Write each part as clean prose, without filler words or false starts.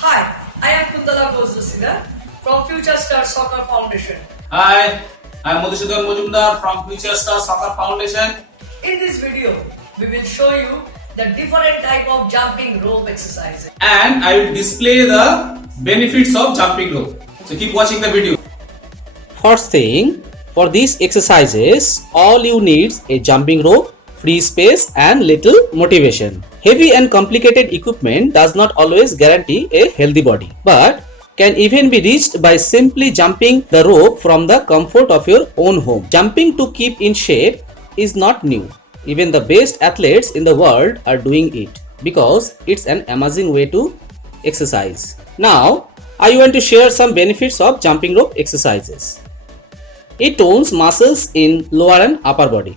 Hi, I am Kuntala Ghosh from Future Star Soccer Foundation. Hi, I am Madhusudan Mujumdar from Future Star Soccer Foundation. In this video, we will show you the different type of jumping rope exercises. And I will display the benefits of jumping rope. So keep watching the video. First thing, for these exercises, all you need is a jumping rope, free space and little motivation. Heavy and complicated equipment does not always guarantee a healthy body, but can even be reached by simply jumping the rope from the comfort of your own home. Jumping to keep in shape is not new. Even the best athletes in the world are doing it because it's an amazing way to exercise. Now, I want to share some benefits of jumping rope exercises. It tones muscles in lower and upper body.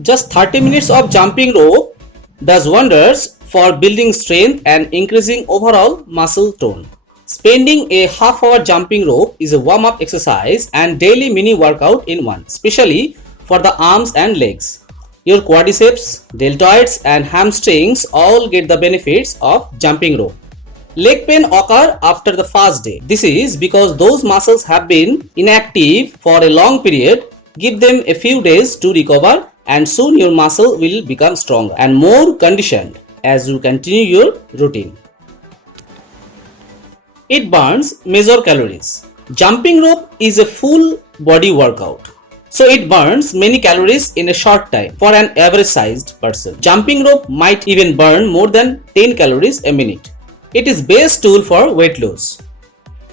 Just 30 minutes of jumping rope does wonders for building strength and increasing overall muscle tone. Spending a half-hour jumping rope is a warm-up exercise and daily mini workout in one, especially for the arms and legs. Your quadriceps, deltoids and hamstrings all get the benefits of jumping rope. Leg pain occur after the first day. This is because those muscles have been inactive for a long period. Give them a few days to recover and soon your muscle will become stronger and more conditioned as you continue your routine. It burns major calories. Jumping rope is a full body workout, so it burns many calories in a short time for an average sized person. Jumping rope might even burn more than 10 calories a minute. It is best tool for weight loss.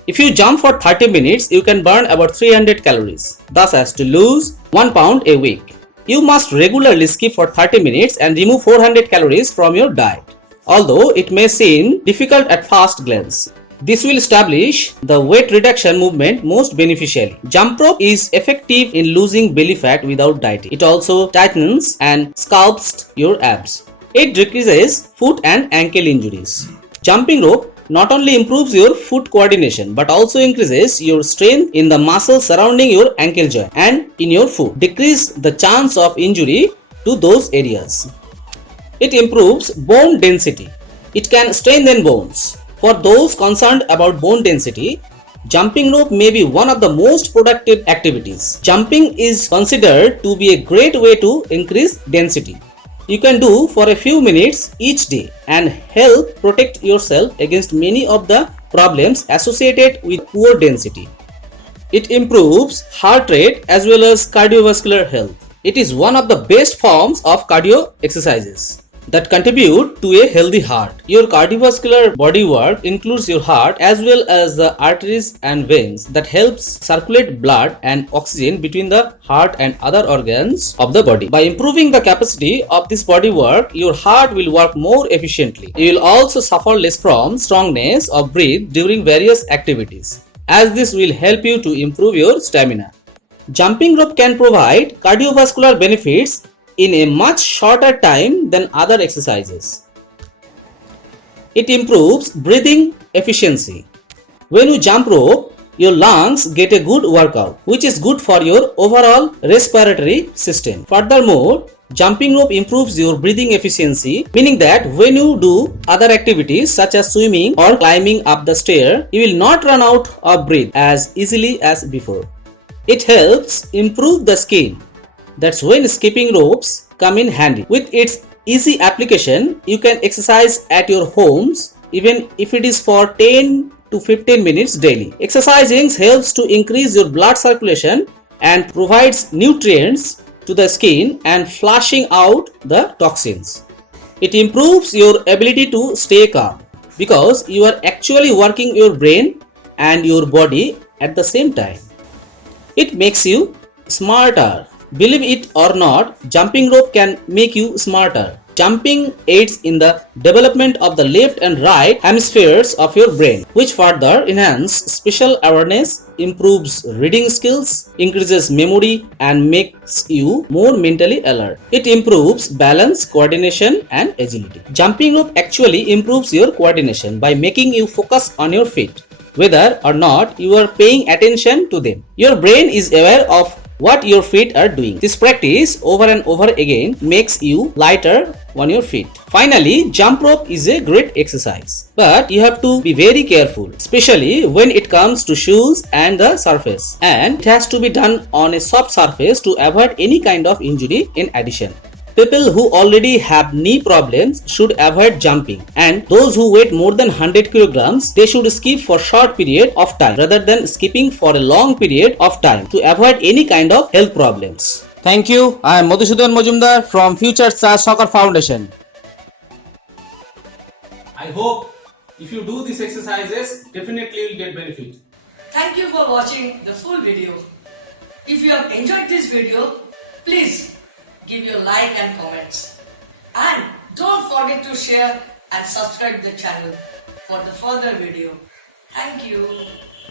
If you jump for 30 minutes, you can burn about 300 calories, thus as to lose 1 pound a week. You must regularly skip for 30 minutes and remove 400 calories from your diet, although it may seem difficult at first glance. This will establish the weight reduction movement most beneficially. Jump rope is effective in losing belly fat without dieting. It also tightens and sculpts your abs. It decreases foot and ankle injuries. Jumping rope not only improves your foot coordination but also increases your strength in the muscles surrounding your ankle joint and in your foot. Decrease the chance of injury to those areas. It improves bone density. It can strengthen bones. For those concerned about bone density, jumping rope may be one of the most productive activities. Jumping is considered to be a great way to increase density. You can do for a few minutes each day and help protect yourself against many of the problems associated with poor density. It improves heart rate as well as cardiovascular health. It is one of the best forms of cardio exercises that contribute to a healthy heart. Your cardiovascular body work includes your heart as well as the arteries and veins that helps circulate blood and oxygen between the heart and other organs of the body. By improving the capacity of this body work, your heart will work more efficiently. You will also suffer less from strongness of breath during various activities, as this will help you to improve your stamina. Jumping rope can provide cardiovascular benefits in a much shorter time than other exercises. It improves breathing efficiency. When you jump rope, your lungs get a good workout, which is good for your overall respiratory system. Furthermore, jumping rope improves your breathing efficiency, meaning that when you do other activities such as swimming or climbing up the stair, you will not run out of breath as easily as before. It helps improve the skin. That's when skipping ropes come in handy. With its easy application, you can exercise at your homes even if it is for 10 to 15 minutes daily. Exercising helps to increase your blood circulation and provides nutrients to the skin and flushing out the toxins. It improves your ability to stay calm because you are actually working your brain and your body at the same time. It makes you smarter. Believe it or not, jumping rope can make you smarter. Jumping aids in the development of the left and right hemispheres of your brain, which further enhance spatial awareness, improves reading skills, increases memory, and makes you more mentally alert. It improves balance, coordination, and agility. Jumping rope actually improves your coordination by making you focus on your feet, whether or not you are paying attention to them. Your brain is aware of what your feet are doing. This practice over and over again makes you lighter on your feet. Finally, jump rope is a great exercise, but you have to be very careful, especially when it comes to shoes and the surface, and it has to be done on a soft surface to avoid any kind of injury in addition. People who already have knee problems should avoid jumping, and those who weigh more than 100 kilograms, they should skip for short period of time rather than skipping for a long period of time to avoid any kind of health problems. Thank you. I am Madhusudan Majumdar from Future Stars Soccer Foundation. I hope if you do these exercises, definitely you will get benefit. Thank you for watching the full video. If you have enjoyed this video, please give your like and comments. And don't forget to share and subscribe the channel for the further video. Thank you.